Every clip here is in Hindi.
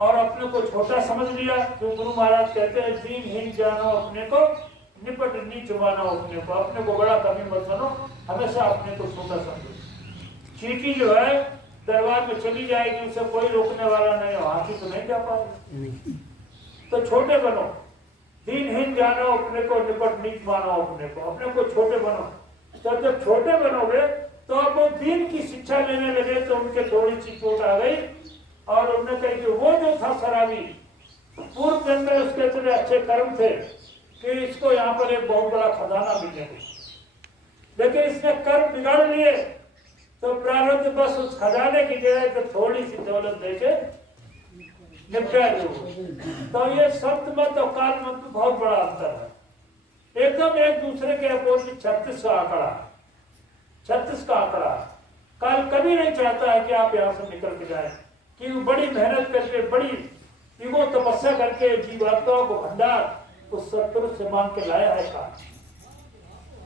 और अपने को छोटा समझ लिया। तो गुरु महाराज कहते हैं दीनहीन जानो अपने को, निपट नीच मानो अपने को। अपने को बड़ा कमी मत बनो, हमेशा अपने को छोटा समझो। चींटी जो है दरबार में चली जाएगी, उसे कोई रोकने वाला नहीं हो, हाथी तो नहीं जा पाएगा। तो छोटे बनो, दीनहीन जानो अपने को, निपट नीच मानो अपने को। अपने को छोटे बनो। तो जब छोटे बनोगे तो अब वो दीन की शिक्षा लेने लगे तो उनके थोड़ी सी चोट आ गई और उन्होंने कही कि वो जो था शराबी, पूर्व जन्म में उसके इतने अच्छे कर्म थे कि इसको यहाँ पर एक बहुत बड़ा खजाना मिलेगा, लेकिन इसने कर्म बिगाड़ लिए तो प्रारब्ध बस उस खजाने की जगह तो थोड़ी सी दौलत देके निपटा दो। तो ये संत मत और काल मत में बहुत बड़ा अंतर है, एकदम एक दूसरे के अपोजिट। 36 का आंकड़ा, 36 का आंकड़ा। काल कभी नहीं चाहता है कि आप यहाँ से निकल के जाए, कि बड़ी मेहनत करके, बड़ी युगो तपस्या करके जीवात्माओं को भंडार उस सत्पुरुष से मांग के लाया है काल।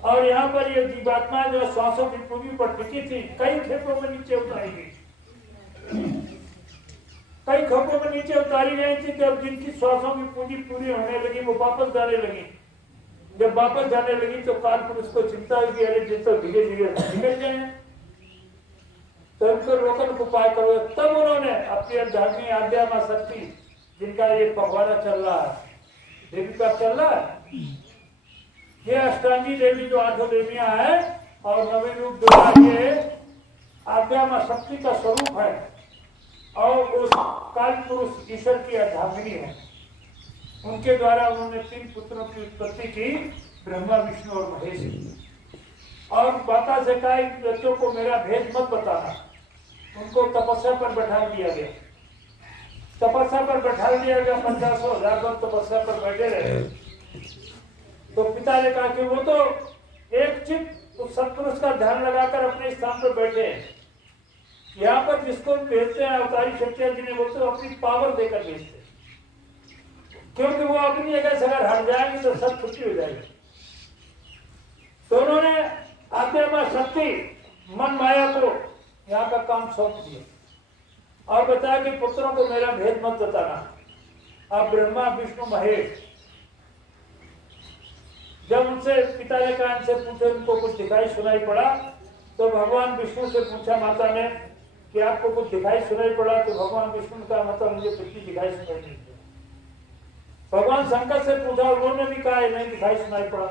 और यहाँ पर ये जीवात्मा जो श्वासों की पूंजी पर टिकी थी, कई खेतों में नीचे उतारी गई, कई खेतों में नीचे उतारी गई थी। जब जिनकी श्वासों की पूंजी पूरी होने लगी वो वापस जाने लगी। जब वापस जाने लगी तो काल पुरुष को चिंता हुई कि अरे जिस तो धीरे धीरे निकल जाए, तो उनको रोकने को उपाय करो। तब उन्होंने अपनी अर्धांगिनी आद्या मां शक्ति, जिनका ये पखवाड़ा चल रहा है, देवी का चल रहा है, ये अष्टांगी देवी जो 8 देवियां हैं और नवीन रूप दुर्गा के आद्या मां शक्ति का स्वरूप है और उस काल पुरुष ईश्वर की अर्धांगिनी है। उनके द्वारा उन्होंने 3 पुत्रों की उत्पत्ति की, ब्रह्मा, विष्णु और महेश। और माता से कहा बच्चों को मेरा भेद मत बताना। उनको तपस्या पर बैठा दिया गया, तपस्या पर बैठा दिया गया। 50,000 लोग तपस्या पर बैठे रहे। तो पिता ने कहा कि वो तो एक चित्त उस सत्पुरुष का ध्यान लगाकर अपने स्थान पर बैठे हैं। यहाँ पर जिसको भेजते हैं अवतारी शक्तियां जिन्हें बोलते हैं, अपनी पावर देकर भेजते हैं, क्योंकि वो अपनी जगह से अगर हट जाएंगे तो सब छुट्टी हो जाएगी। तो उन्होंने आद्या मां शक्ति मन माया को यहाँ का काम सौंप दिया और बताया कि पुत्रों को मेरा भेद मत बताना। अब ब्रह्मा, विष्णु, महेश, जब उनसे पिता ने कहा, इनसे पूछे उनको कुछ दिखाई सुनाई पड़ा, तो भगवान विष्णु से पूछा माता ने कि आपको कुछ दिखाई सुनाई पड़ा? तो भगवान विष्णु का मतलब मुझे कुछ दिखाई सुनाई नहीं। भगवान शंकर से पूछा, उन्होंने भी कहा नहीं दिखाई सुनाई पड़ा।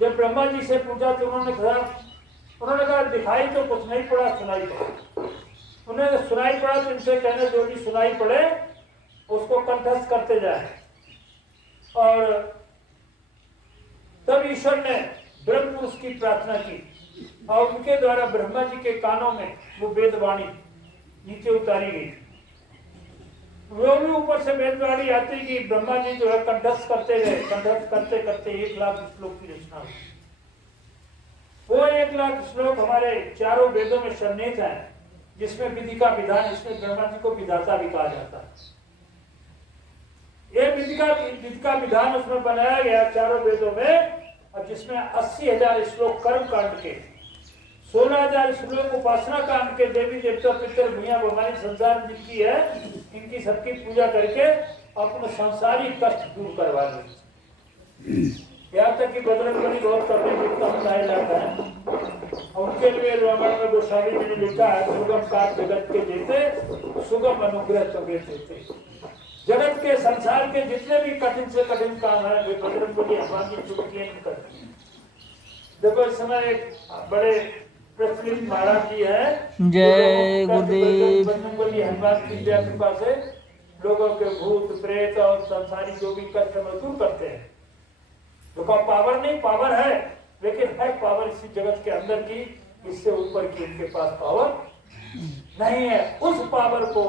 जब ब्रह्मा जी से पूछा तो उन्होंने कहा दिखाई तो कुछ नहीं पड़ा, सुनाई पड़ा। उन्हें सुनाई पड़ा तो इनसे कहने जो भी सुनाई पड़े उसको कंठस्थ करते जाए। और तब ईश्वर ने ब्रह्म पुरुष की प्रार्थना की और उनके द्वारा ब्रह्मा जी के कानों में वो वेदवाणी नीचे उतारी गई। वो भी ऊपर से वेदवाणी आती कि ब्रह्मा जी जो है कंठस्थ करते गए, कंठस्थ करते करते 1 लाख श्लोक की रचना हुई। वो 1 लाख श्लोक हमारे चारों वेदों में सन्निहित है, जिसमें विधि का विधान, इसमें ब्रह्मा जी को विधाता भी कहा जाता है। ये विधि का विधान उसमें बनाया गया चारों वेदों में, और जिसमें 80,000 श्लोक कर्म कांड के, 16,000 श्लोक उपासना कांड के, देवी देवता पितर भैया भवानी संसार जिनकी है, इनकी सबकी पूजा करके अपने सांसारिक कष्ट दूर करवा ले। यहाँ तक कि बजरंगबली बहुत करने जितना बताया जाता है। और उनके लिए रामायण में गोस्वामी जी ने लिखा है, सुगम काज जगत के देते, सुगम अनुग्रह तबे देते। जगत के संसार के जितने भी कठिन से कठिन काम है वे बजरंगबली हनुमान जी चुटकियां नहीं करते हैं। देखो इस समय एक बड़े प्रचलित महाराज जी है, जय गुरुदेव। बजरंगबली हनुमान की कृपा से लोगों के भूत प्रेत और संसारी जो भी कष्ट दूर करते हैं। देखो पावर नहीं, पावर है, लेकिन है पावर इसी जगत के अंदर की, इससे ऊपर की इनके पास पावर नहीं है। उस पावर को,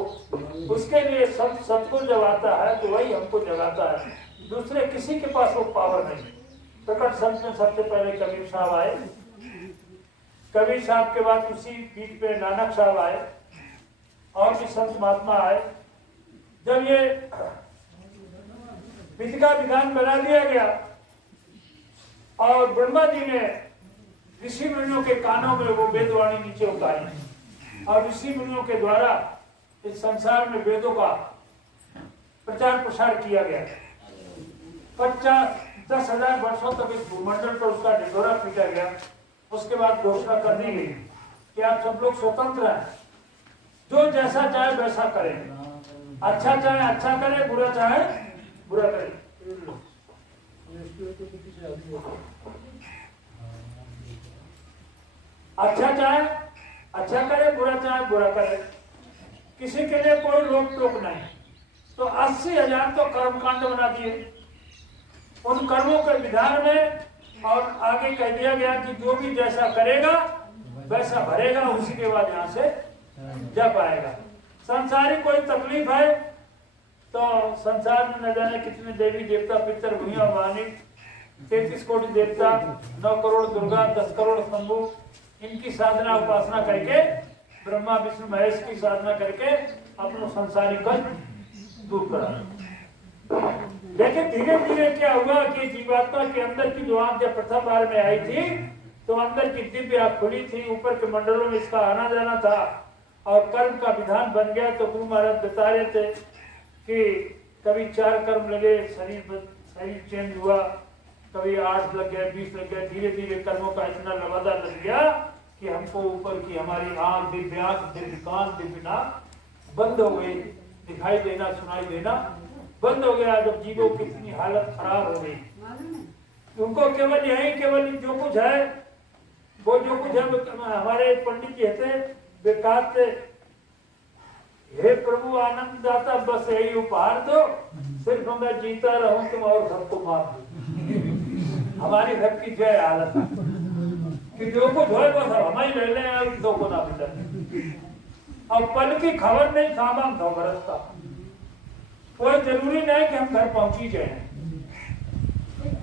उसके लिए सतगुरु जब आता है तो वही हमको जगाता है, दूसरे किसी के पास वो पावर नहीं। प्रकट संत में सबसे पहले कबीर साहब आए, कबीर साहब के बाद उसी बीच पे नानक साहब आए और भी संत महात्मा आए। जब ये विधि का विधान बना दिया गया और ब्रह्मा जी ने ऋषि मुनियों के कानों में वो वेदवाणी नीचे उतारी और ऋषि मुनियों के द्वारा इस संसार में वेदों का प्रचार प्रसार किया गया। 10,000 वर्षों तक इस भूमंडल पर उसका ढिंढोरा पीटा गया। उसके बाद घोषणा कर दी गई कि आप सब लोग स्वतंत्र हैं, जो जैसा चाहे वैसा करें, अच्छा चाहे अच्छा करे, बुरा चाहे बुरा करे। अच्छा चाहे अच्छा करे, बुरा चाहे बुरा करे, किसी के लिए कोई रोक टोक नहीं। तो 80,000 तो कर्मकांड बना दिए उन कर्मों के विधान में, और आगे कह दिया गया कि जो भी जैसा करेगा वैसा भरेगा, उसी के बाद यहाँ से जा पाएगा। संसारी कोई तकलीफ है तो संसार में न जाने कितने देवी देवता, पितर भूया वाणी, 33 कोटि देवता, 9 करोड़ दुर्गा, 10 करोड़ शंभु, इनकी साधना उपासना करके, ब्रह्मा विष्णु महेश की साधना करके अपना संसारी कष्ट दूर करा। लेकिन धीरे धीरे क्या हुआ कि जीवात्मा के अंदर की जो आंख जब प्रथम बार में आई थी तो अंदर की दिव्य आंख खुली थी, ऊपर के मंडलों में इसका आना जाना था और कर्म का विधान बन गया। तो गुरु महाराज बता रहे थे कि कभी 4 कर्म लगे, शरीर चेंज हुआ, कभी 8 लग गए, 20 लग गए, धीरे धीरे कर्मों का इतना लबादा लग गया कि हमको ऊपर की हमारी आंख, दिव्य आंख, दिव्य कान, दिव्य नाक बंद हो गई, दिखाई देना सुनाई देना बंद हो गया। जब जीवों की इतनी हालत खराब हो गई, उनको केवल यही, केवल जो कुछ है वो जो कुछ है, हमारे पंडित जी थे बेकार से, हे प्रभु आनंद दाता, बस यही उपहार दो, सिर्फ मैं जीता रहूं, तुम और सबको मार दो। हमारी घर की जय हालत कि जो कुछ हो बस हम ही ले लें, दो को ना मिले। अब पल की खबर नहीं, सामान था बरसता, कोई जरूरी नहीं कि हम घर पहुंची जाए,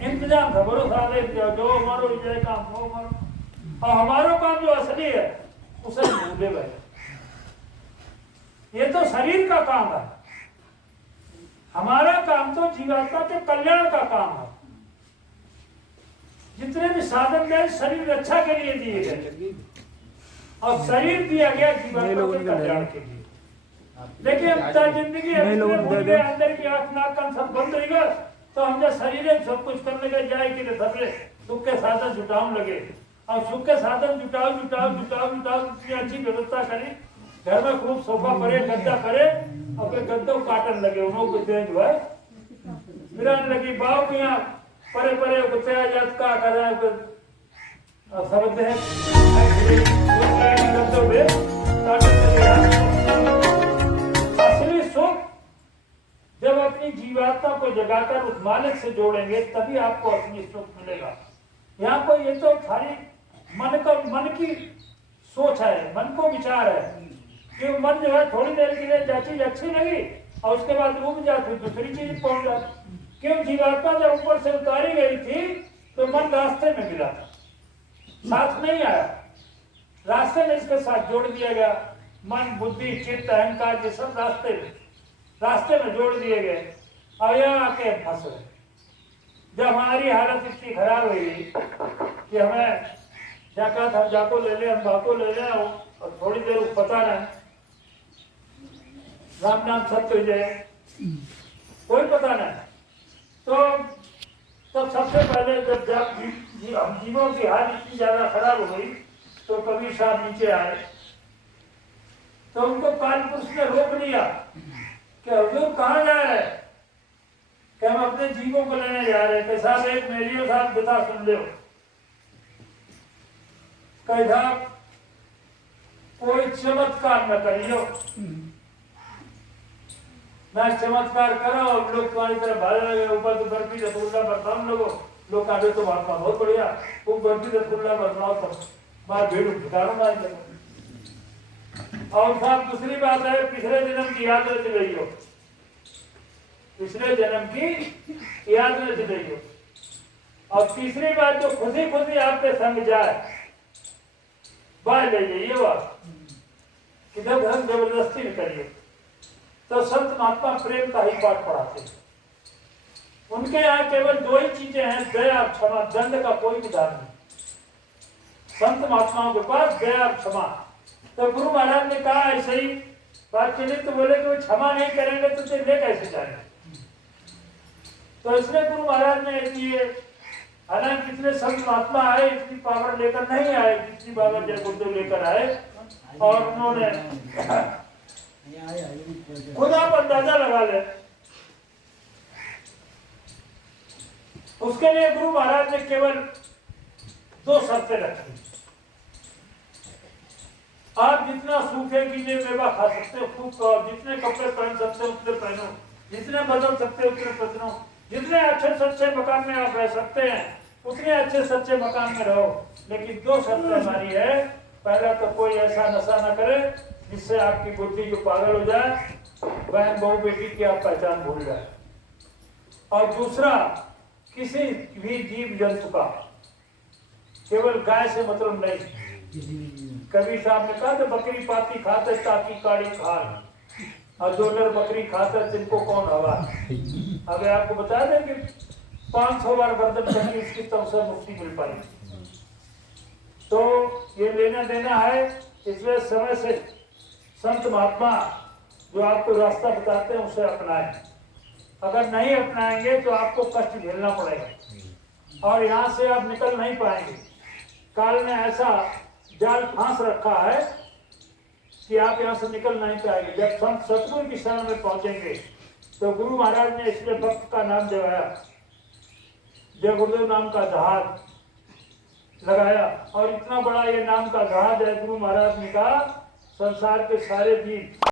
इंतजाम था, भरोसा ले जो हमारो विजय काम हो हमारो, और हमारो काम जो असली है उसे भूले गए। ये तो शरीर का काम है, हमारा काम तो जीवात्मा के कल्याण का काम है। जितने भी साधन गए शरीर रक्षा के लिए दिए गए, और शरीर दिया गया जीवात्मा के कल्याण के लिए। लेकिन अब जिंदगी अंदर की आंख नाक कान सब बंद रहेगा, तो हम जब शरीर सब कुछ करने लगे जाए कि सबले सुख के साधन जुटाने लगे, और सुख के साधन जुटाओ इतनी अच्छी व्यवस्था करी, घर में खूब सोफा पड़े, गद्दा पड़े, और फिर गद्दों काटन लगे, उन्होंने कुछ चेंज हुआ फिराने लगी बाव को यहाँ परे परे कुत्ते जात का कर रहा है शब्द है असली सुख जब अपनी जीवात्मा को जगाकर उस मालिक से जोड़ेंगे तभी आपको असली सुख मिलेगा। यहाँ पर ये तो खाली मन की सोच है, मन को विचार है कि मन जो है थोड़ी देर के लिए चीज अच्छी लगी और उसके बाद रुक जाती, दूसरी चीज पहुंच जाती। क्यों? जीवात्मा जब ऊपर से उतारी गई थी तो मन रास्ते में मिला, साथ नहीं आया, रास्ते में इसके साथ जोड़ दिया गया। मन, बुद्धि, चित्त, अहंकार ये सब रास्ते में जोड़ दिए गए और यहाँ आके फंस गए। जब हमारी हालत इतनी खराब हुई कि हमें जाकर हम जाको ले ले, हम बाको ले ले, और थोड़ी देर पता नहीं राम नाम सत्य हो जाए, कोई पता नहीं। तो सबसे पहले जब हम जीवों की हालत इतनी ज्यादा खराब हो गई तो कबीर साहब नीचे आए, तो उनको काल पुरुष ने रोक लिया कि हुजूर कहाँ जा रहे हैं? कि हम अपने जीवों को लेने जा रहे थे। साहब एक मेरी साहब बिता सुन लो, कहा कोई चमत्कार न करियो, ना चमत्कार करो और लोग तुम्हारी तरफ भागने लगे। ऊपर तो बर्फी रसगुल्ला बरसाओ लोग आगे तो भागना बहुत बढ़िया, वो बर्फी रसगुल्ला बरसाओ तो बाहर भीड़ भिखारों मार लगे। और साहब दूसरी बात है, पिछले जन्म की याद रख रही हो, पिछले जन्म की याद रख रही हो। और तीसरी बात जो खुद ही आपके संग जाए बाहर ले जाइए, बात किधर धर्म जबरदस्ती न करिए। तो संत महात्मा प्रेम का ही पाठ पढ़ाते हैं। उनके यहाँ केवल दो ही चीजें हैं, दया क्षमा, दंड का कोई विधान नहीं। संत महात्माओं के पास दया क्षमा। तो गुरु महाराज ने कहा ऐसे ही बात चली, तो बोले कि वो क्षमा नहीं करेंगे तो ले कैसे जाएंगे? तो इसलिए गुरु महाराज ने ये, हालांकि कितने संत महात्मा आए इतनी पावर लेकर नहीं आए जितनी पावर जय गुरुदेव लेकर आए, और उन्होंने खुद आप अंदाजा लगा ले। उसके लिए गुरु महाराज ने केवल 2 शर्तें रखी। आप जितना सूखे गीले मेवा खा सकते हो खूब खाओ, जितने कपड़े पहन सकते हो उतने पहनो, जितने बदल सकते हो उतने बदलो, जितने अच्छे सच्चे मकान में आप रह सकते हैं उतने अच्छे सच्चे मकान में रहो, लेकिन 2 शर्तें हमारी है। पहला तो कोई ऐसा नशा न करे जिससे आपकी बुद्धि जो पागल हो जाए, बहन बहू बेटी की आप पहचान भूल जाए, और दूसरा किसी भी जीव जंतु का, केवल गाय से मतलब नहीं। कभी साहब ने कहा तो बकरी पाती खाते ताकि काड़ी खान, और जो नर बकरी खाते जिनको कौन हवा। अगर आपको बता दें कि 500 बार गर्दन करके इसकी तब से मुक्ति मिल पाई। तो ये लेना देना है, इसलिए समय से संत महात्मा जो आपको रास्ता बताते हैं उसे अपनाएं। अगर नहीं अपनाएंगे तो आपको कष्ट झेलना पड़ेगा और यहाँ से आप निकल नहीं पाएंगे। काल ने ऐसा जाल फांस रखा है कि आप यहाँ से निकल नहीं पाएंगे। जब संत सतगुरु की शरण में पहुंचेंगे तो गुरु महाराज ने इसलिए भक्त का नाम दिवाया, जय गुरुदेव नाम का जहाज लगाया, और इतना बड़ा ये नाम का जहाज है गुरु महाराज ने कहा संसार के सारे जीव